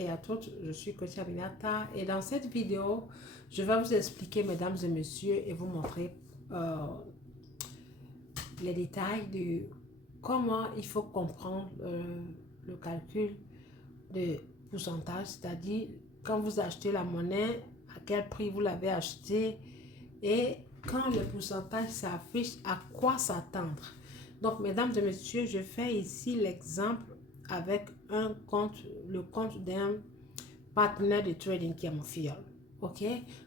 et à toutes, je suis Coach Aminata et dans cette vidéo, je vais vous expliquer, mesdames et messieurs, et vous montrer les détails de comment il faut comprendre le calcul de pourcentage, c'est-à-dire quand vous achetez la monnaie, à quel prix vous l'avez acheté et quand le pourcentage s'affiche, à quoi s'attendre. Donc, mesdames et messieurs, je fais ici l'exemple avec un compte, le compte d'un partenaire de trading qui est mon filleul. Ok?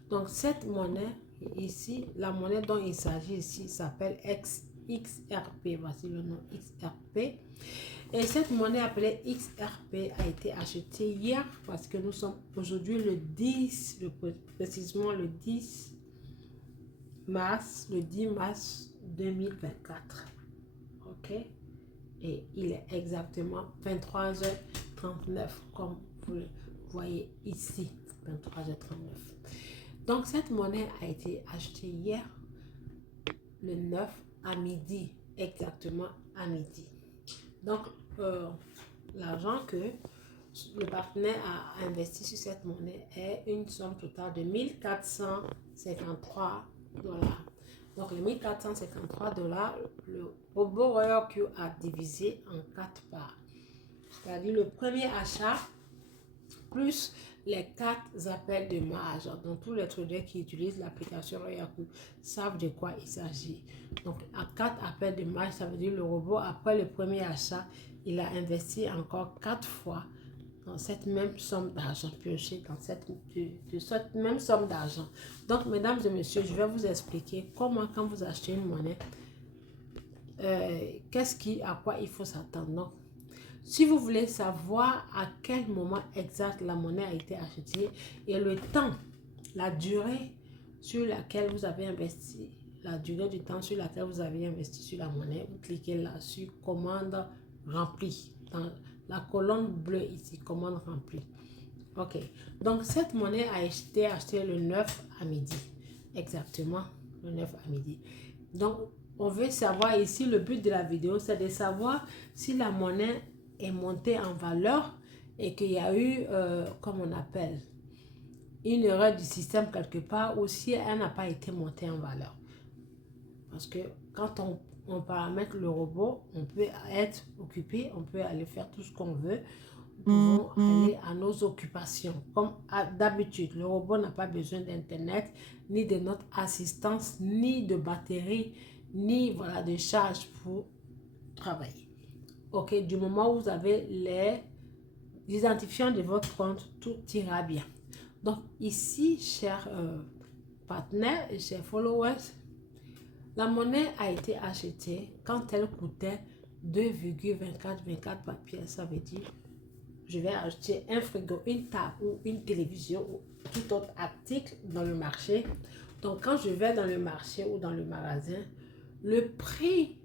Donc, cette monnaie ici, la monnaie dont il s'agit ici s'appelle XRP. Voici le nom XRP. Et cette monnaie appelée XRP a été achetée hier parce que nous sommes aujourd'hui le 10, précisément le 10 mars 2024. Ok? Et il est exactement 23h39 comme vous le voyez ici, 23h39. Donc cette monnaie a été achetée hier le 9 à midi, exactement à midi. Donc l'argent que le partenaire a investi sur cette monnaie est une somme totale de 1453 dollars. Donc les 1453 dollars, le robot Royal Q a divisé en 4 parts. C'est-à-dire le premier achat plus les 4 appels de marge. Donc tous les traders qui utilisent l'application Royal Q savent de quoi il s'agit. Donc à 4 appels de marge, ça veut dire le robot, après le premier achat, il a investi encore 4 fois dans cette même somme d'argent, pioché dans cette même somme d'argent. Donc, mesdames et messieurs, je vais vous expliquer comment, quand vous achetez une monnaie, à quoi il faut s'attendre. Donc, si vous voulez savoir à quel moment exact la monnaie a été achetée et le temps, la durée sur laquelle vous avez investi, la durée du temps sur laquelle vous avez investi sur la monnaie, vous cliquez là sur commande remplie dans la colonne bleue ici, commande remplie. Ok, donc cette monnaie a été achetée le 9 à midi, exactement le 9 à midi. Donc on veut savoir ici, le but de la vidéo, c'est de savoir si la monnaie est montée en valeur et qu'il y a eu, comme on appelle, une erreur du système quelque part, ou si elle n'a pas été montée en valeur. Parce que quand on paramètre le robot, on peut être occupé, on peut aller faire tout ce qu'on veut, nous pouvons aller à nos occupations. Comme d'habitude, le robot n'a pas besoin d'internet, ni de notre assistance, ni de batterie, ni voilà, de charge pour travailler. Ok, du moment où vous avez les identifiants de votre compte, tout ira bien. Donc ici, chers partenaires et chers followers, la monnaie a été achetée quand elle coûtait 2,24 par pièce. Ça veut dire, je vais acheter un frigo, une table ou une télévision ou tout autre article dans le marché. Donc, quand je vais dans le marché ou dans le magasin, le prix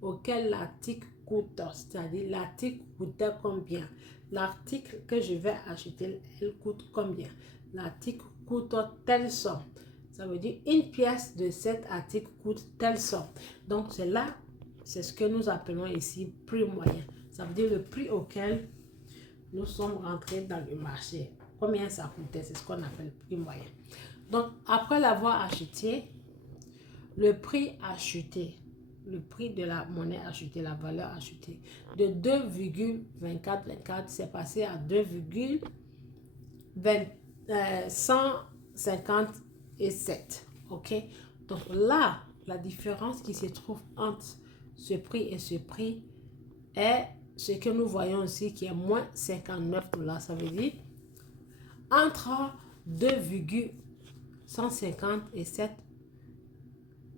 auquel l'article coûte, c'est-à-dire l'article coûtait combien, l'article que je vais acheter, elle coûte combien, l'article coûte telle somme. Ça veut dire une pièce de cet article coûte telle somme. Donc, c'est là, c'est ce que nous appelons ici prix moyen. Ça veut dire le prix auquel nous sommes rentrés dans le marché. Combien ça coûtait, c'est ce qu'on appelle prix moyen. Donc, après l'avoir acheté, le prix a chuté. Le prix de la monnaie a chuté, la valeur a chuté. De 2,2424, c'est passé à 2,157. Ok? Donc là, la différence qui se trouve entre ce prix et ce prix est ce que nous voyons ici qui est moins 59 dollars. Ça veut dire entre 2,157,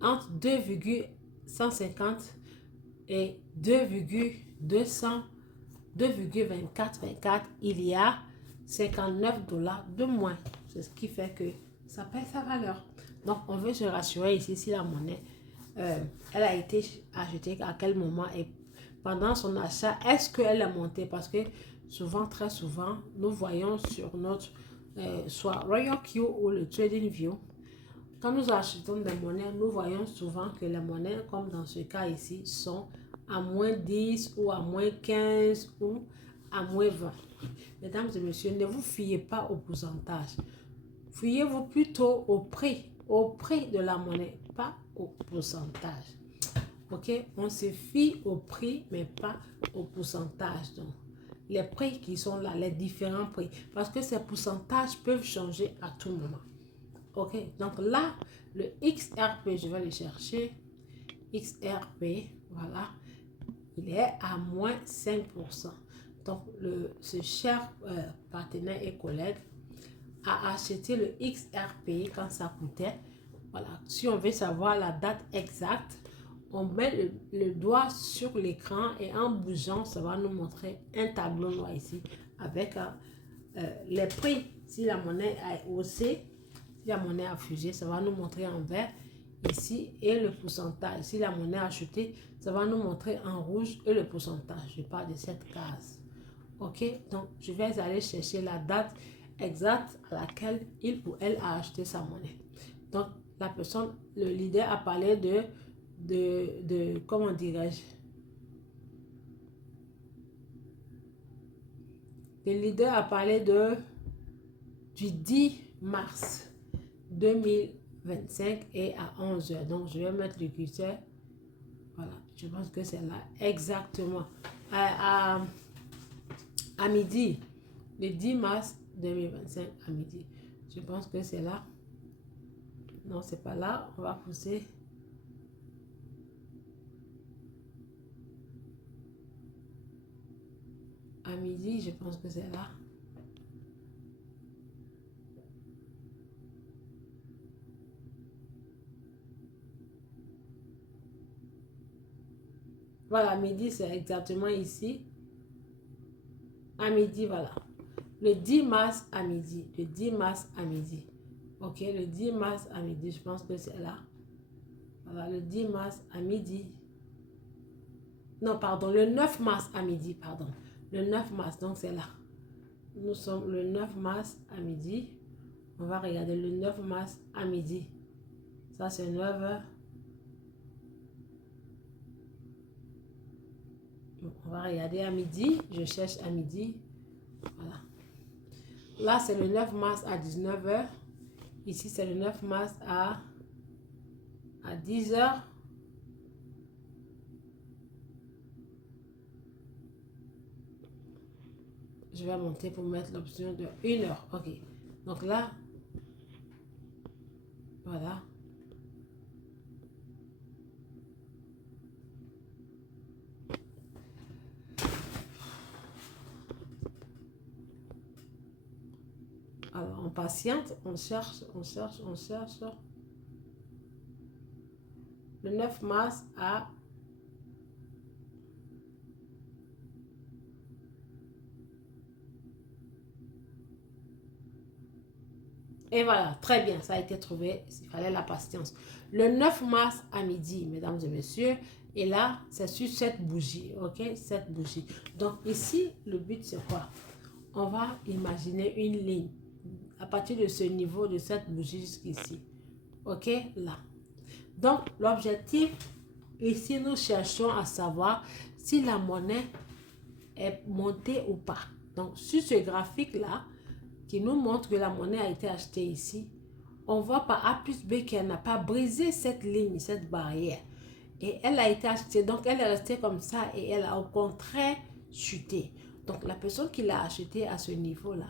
entre 2,150 et 2,24, il y a 59 dollars de moins. C'est ce qui fait que ça perd sa valeur. Donc, on veut se rassurer ici si la monnaie, elle a été achetée à quel moment et pendant son achat, est-ce qu'elle a monté? Parce que souvent, très souvent, nous voyons sur notre, soit Royal Q ou le TradingView, quand nous achetons des monnaies, nous voyons souvent que les monnaies, comme dans ce cas ici, sont à moins 10 ou à moins 15 ou à moins 20. Mesdames et messieurs, ne vous fiez pas au pourcentage. Fiez-vous plutôt au prix de la monnaie, pas au pourcentage. Ok, on se fie au prix, mais pas au pourcentage. Donc, les prix qui sont là, les différents prix, parce que ces pourcentages peuvent changer à tout moment. Ok, donc là, le XRP, je vais le chercher. XRP, voilà, il est à moins 5%. Donc, ce cher partenaire et collègue a acheté le XRP quand ça coûtait. Voilà, si on veut savoir la date exacte, on met le doigt sur l'écran et en bougeant, ça va nous montrer un tableau noir ici avec les prix. Si la monnaie a haussé, si la monnaie a fusé, ça va nous montrer en vert ici et le pourcentage. Si la monnaie a chuté, ça va nous montrer en rouge et le pourcentage. Je parle de cette case. Ok, donc je vais aller chercher la date exacte à laquelle il ou elle a acheté sa monnaie. Donc la personne, le leader a parlé comment dirais-je? Le leader a parlé du 10 mars 2025 et à 11 h. Donc je vais mettre le curseur. Voilà, je pense que c'est là exactement. À midi, le 10 mars 2025 à midi. Je pense que c'est là. Non, c'est pas là. On va pousser. À midi, je pense que c'est là. Voilà, midi, c'est exactement ici. À midi, voilà. Le 10 mars à midi. Le 10 mars à midi. Ok, le 10 mars à midi, je pense que c'est là. Voilà, le 10 mars à midi. Non, pardon, le 9 mars à midi, pardon. Le 9 mars, donc c'est là. Nous sommes le 9 mars à midi. On va regarder le 9 mars à midi. Ça, c'est 9 h. On va regarder à midi. Je cherche à midi. Voilà. Là, c'est le 9 mars à 19 h. Ici, c'est le 9 mars à 10 h. Je vais monter pour mettre l'option de 1 heure. Ok. Donc là, voilà. Alors, on patiente, on cherche. Le 9 mars à... Et voilà, très bien, ça a été trouvé. Il fallait la patience. Le 9 mars à midi, mesdames et messieurs. Et là, c'est sur cette bougie, ok? Cette bougie. Donc ici, le but, c'est quoi? On va imaginer une ligne à partir de ce niveau de cette bougie jusqu'ici. Ok? Là. Donc, l'objectif, ici, nous cherchons à savoir si la monnaie est montée ou pas. Donc, sur ce graphique-là, qui nous montre que la monnaie a été achetée ici, on voit par A plus B qu'elle n'a pas brisé cette ligne, cette barrière. Et elle a été achetée, donc elle est restée comme ça et elle a au contraire chuté. Donc, la personne qui l'a achetée à ce niveau-là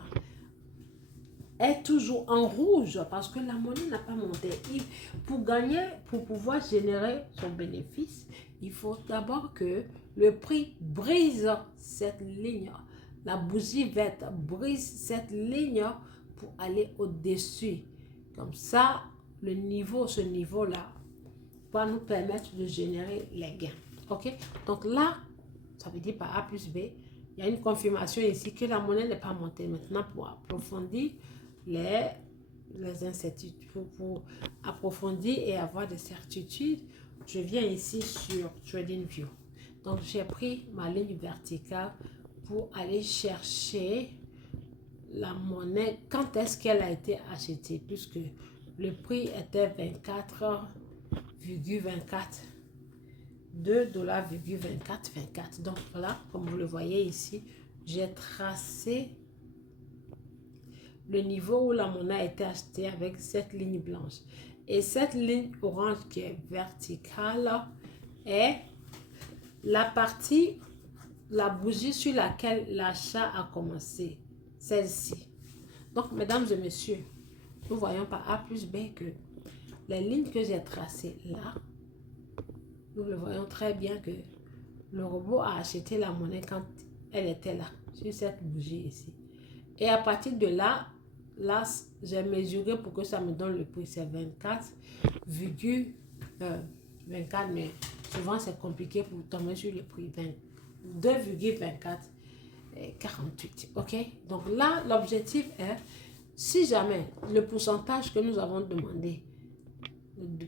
est toujours en rouge parce que la monnaie n'a pas monté. Pour gagner, pour pouvoir générer son bénéfice, il faut d'abord que le prix brise cette ligne. La bougie verte brise cette ligne pour aller au-dessus. Comme ça, ce niveau-là va nous permettre de générer les gains. Ok? Donc là, ça veut dire par A plus B, il y a une confirmation ici que la monnaie n'est pas montée. Maintenant, pour approfondir les incertitudes, pour approfondir et avoir des certitudes, je viens ici sur TradingView. Donc, j'ai pris ma ligne verticale pour aller chercher la monnaie, quand est-ce qu'elle a été achetée, puisque le prix était 24,24 $, 2,2424. Donc voilà, comme vous le voyez ici, j'ai tracé le niveau où la monnaie a été achetée avec cette ligne blanche. Et cette ligne orange qui est verticale est la partie, la bougie sur laquelle l'achat a commencé. Celle-ci. Donc, mesdames et messieurs, nous voyons par A plus B que les lignes que j'ai tracées là, nous le voyons très bien que le robot a acheté la monnaie quand elle était là, sur cette bougie ici. Et à partir de là, j'ai mesuré pour que ça me donne le prix. C'est 24, mais souvent c'est compliqué pour tomber sur le prix. 2,2448. Ok? Donc là, l'objectif est, si jamais le pourcentage que nous avons demandé,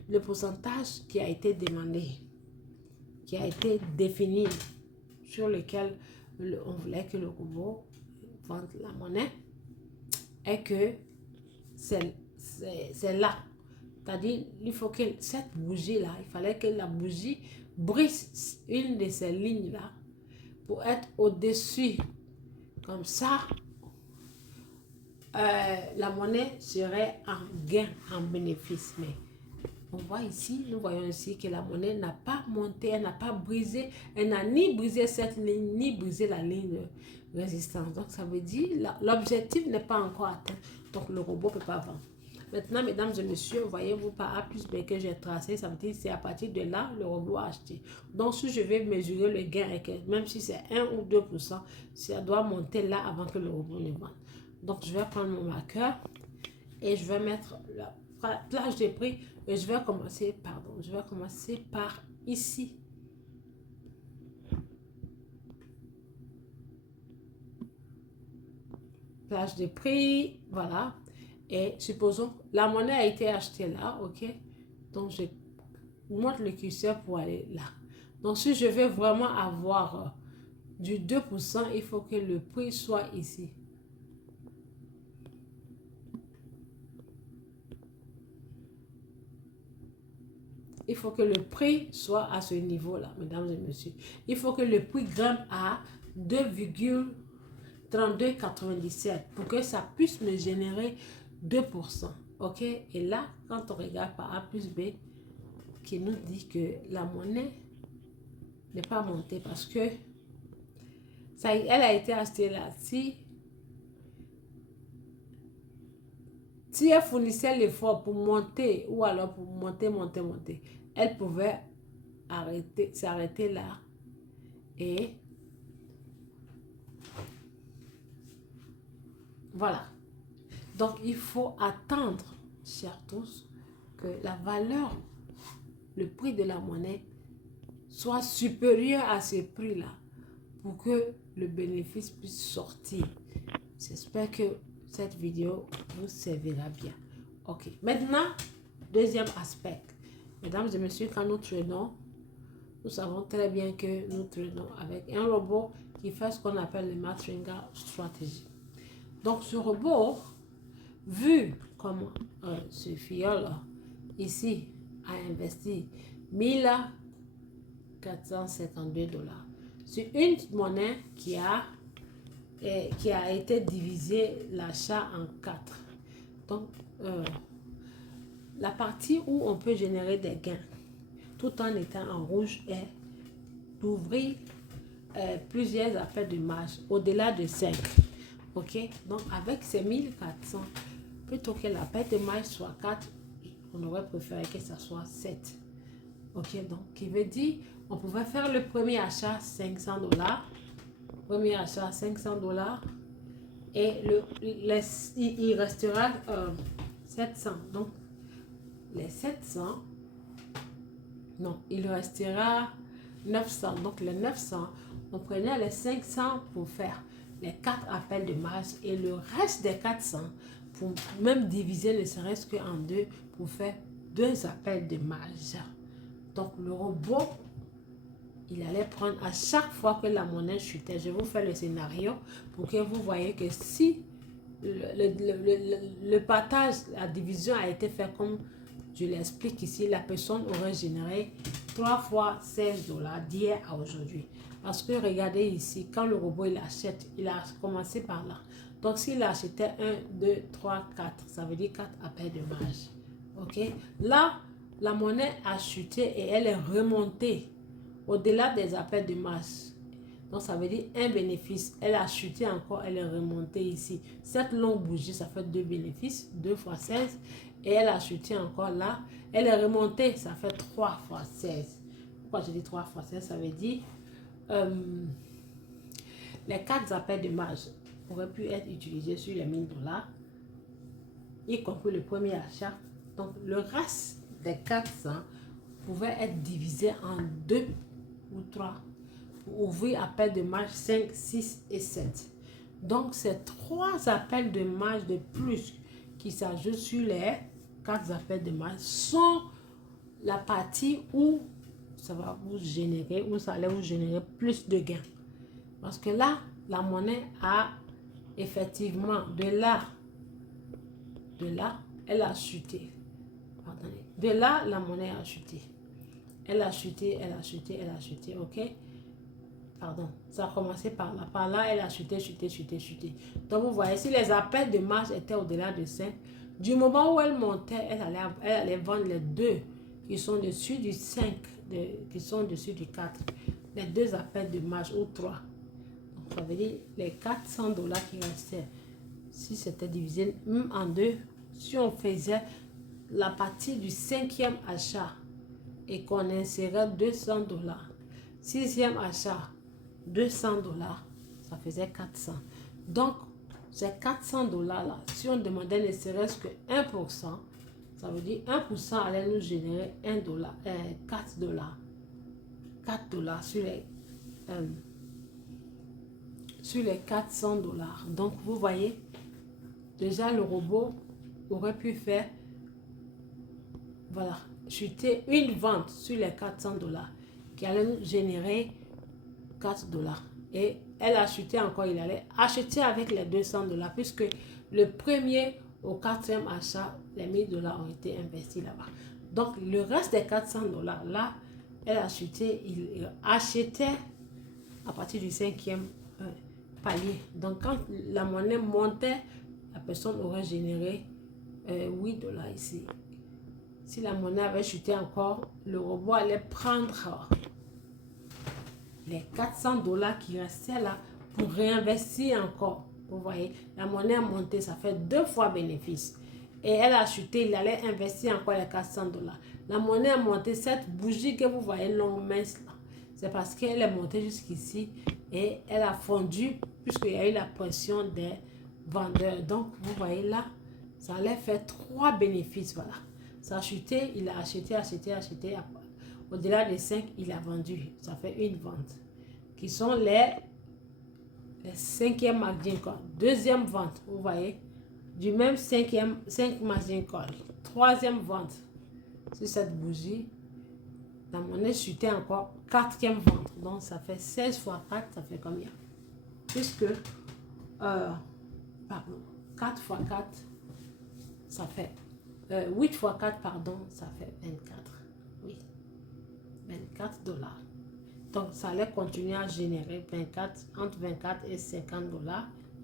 le pourcentage qui a été demandé, qui a été défini, sur lequel on voulait que le robot vende la monnaie, est que c'est là. C'est-à-dire, il faut que cette bougie-là, il fallait que la bougie brise une de ces lignes-là pour être au-dessus. Comme ça, la monnaie serait en gain, en bénéfice. Mais on voit ici, nous voyons ici que la monnaie n'a pas monté, elle n'a pas brisé, elle n'a ni brisé cette ligne, ni brisé la ligne de résistance. Donc ça veut dire, l'objectif n'est pas encore atteint. Donc le robot ne peut pas vendre. Maintenant, mesdames et messieurs, voyez-vous par A plus B que j'ai tracé, ça veut dire que c'est à partir de là, le robot a acheté. Donc si je vais mesurer le gain, même si c'est 1 ou 2%, ça doit monter là avant que le robot ne vende. Donc je vais prendre mon marqueur et je vais mettre la plage de prix. Et je vais commencer, par ici. Plage de prix, voilà. Et supposons, la monnaie a été achetée là, ok? Donc, je monte le curseur pour aller là. Donc, si je veux vraiment avoir du 2%, il faut que le prix soit ici. Il faut que le prix soit à ce niveau-là, mesdames et messieurs. Il faut que le prix grimpe à 2,3297 pour que ça puisse me générer 2%. Ok? Et là, quand on regarde par A plus B, qui nous dit que la monnaie n'est pas montée parce que ça, elle a été achetée là. Si elle fournissait l'effort pour monter ou alors pour monter, elle pouvait s'arrêter là et voilà. Donc il faut attendre, chers tous, que la valeur, le prix de la monnaie soit supérieur à ce prix-là pour que le bénéfice puisse sortir. J'espère que cette vidéo vous servira bien. Ok, maintenant, deuxième aspect. Mesdames et messieurs, quand nous traînons, nous savons très bien que nous traînons avec un robot qui fait ce qu'on appelle le Matrixga Strategy. Donc, ce robot, vu comme ce fiole ici a investi 1452 $. C'est une monnaie qui a été divisée l'achat en 4. Donc, la partie où on peut générer des gains tout en étant en rouge est d'ouvrir plusieurs appels de marge au-delà de 5. Ok, donc avec ces 1400, plutôt que l'appel de marge soit 4, on aurait préféré que ça soit 7. Ok, donc qui veut dire on pouvait faire le premier achat 500 $. Premier achat 500 $. Et il restera 700. Donc les 700, non, il restera 900. Donc les 900, on prenait les 500 pour faire les 4 appels de marge et le reste des 400 pour même diviser ne serait-ce qu'en 2 pour faire 2 appels de marge. Donc le robot, il allait prendre à chaque fois que la monnaie chutait. Je vous fais le scénario pour que vous voyez que si le partage, la division a été fait comme je l'explique ici, la personne aurait généré 3 fois 16 $ d'hier à aujourd'hui. Parce que regardez ici, quand le robot il achète, il a commencé par là. Donc s'il achetait 1, 2, 3, 4, ça veut dire 4 appels de marge. Ok? Là, la monnaie a chuté et elle est remontée au-delà des appels de marge. Donc, ça veut dire un bénéfice. Elle a chuté encore, elle est remontée ici. Cette longue bougie, ça fait 2 bénéfices, 2 fois 16. Et elle a chuté encore là. Elle est remontée, ça fait 3 fois 16. Pourquoi je dis 3 fois 16? Ça veut dire les 4 appels de marge auraient pu être utilisés sur les 1000 $, y compris le premier achat. Donc, le reste des 400 pouvait être divisé en 2 ou 3 pour ouvrir appels de marge 5, 6 et 7. Donc, ces 3 appels de marge de plus qui s'ajoutent sur les 4 appels de marge sont la partie où ça va vous générer, où ça allait vous générer plus de gains. Parce que là, la monnaie a effectivement de là, elle a chuté. Pardonnez. De là, la monnaie a chuté. Elle a chuté, elle a chuté, elle a chuté, ok? Pardon, ça a commencé par là. Par là, elle a chuté, chuté, chuté, chuté. Donc, vous voyez, si les appels de marge étaient au-delà de 5, du moment où elle montait, elle allait vendre les 2 qui sont dessus du 5, qui sont dessus du 4. Les 2 appels de marge ou 3. Donc, ça veut dire les 400 $ qui restaient. Si c'était divisé en 2, si on faisait la partie du 5e achat et qu'on insérait 200 $, 6e achat, 200 $, ça faisait 400. Donc, ces 400 $ là, si on demandait ne serait-ce que 1%, ça veut dire 1% allait nous générer 4 $. 4 $ sur les 400 $. Donc, vous voyez, déjà le robot aurait pu faire, voilà, chuter une vente sur les 400 $ qui allait nous générer 4 $. Et elle a chuté encore, il allait acheter avec les 200 $, puisque le premier au 4e achat, les 1000 $ ont été investis là-bas. Donc, le reste des 400 $, là, elle a chuté, il achetait à partir du 5e palier. Donc, quand la monnaie montait, la personne aurait généré 8 $ ici. Si la monnaie avait chuté encore, le robot allait prendre les 400 $ qui restaient là pour réinvestir encore. Vous voyez, la monnaie a monté, ça fait 2 fois bénéfice. Et elle a chuté, il allait investir encore les 400 $. La monnaie a monté, cette bougie que vous voyez longue, mince là, c'est parce qu'elle est montée jusqu'ici et elle a fondu puisqu'il y a eu la pression des vendeurs. Donc, vous voyez là, ça allait faire 3 bénéfices, voilà. Ça a chuté, il a acheté. Au-delà des 5, il a vendu. Ça fait une vente. Qui sont les 5e margin call. Deuxième vente, vous voyez. Du même 5 margin call. Troisième vente. Sur cette bougie. La monnaie chutait encore. 4e vente. Donc ça fait 16 fois 4, ça fait combien? Puisque 4 fois 4, ça fait 8 fois 4, pardon, ça fait 24. Oui, 24 $. Donc, ça allait continuer à générer 24, entre 24 et 50 $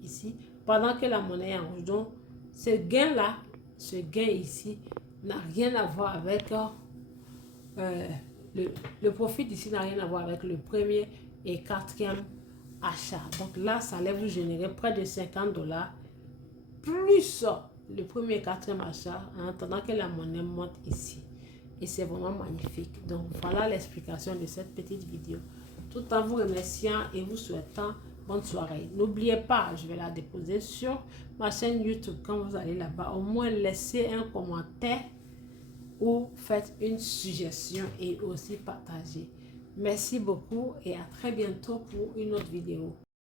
ici, pendant que la monnaie est en rouge. Donc, ce gain-là, ce gain ici, n'a rien à voir avec le profit d'ici, n'a rien à voir avec le premier et 4e achat. Donc là, ça allait vous générer près de 50 $, plus le premier et 4e achat, en attendant que la monnaie monte ici. Et c'est vraiment magnifique. Donc voilà l'explication de cette petite vidéo. Tout en vous remerciant et vous souhaitant bonne soirée. N'oubliez pas, je vais la déposer sur ma chaîne YouTube. Quand vous allez là-bas, au moins laissez un commentaire ou faites une suggestion et aussi partagez. Merci beaucoup et à très bientôt pour une autre vidéo.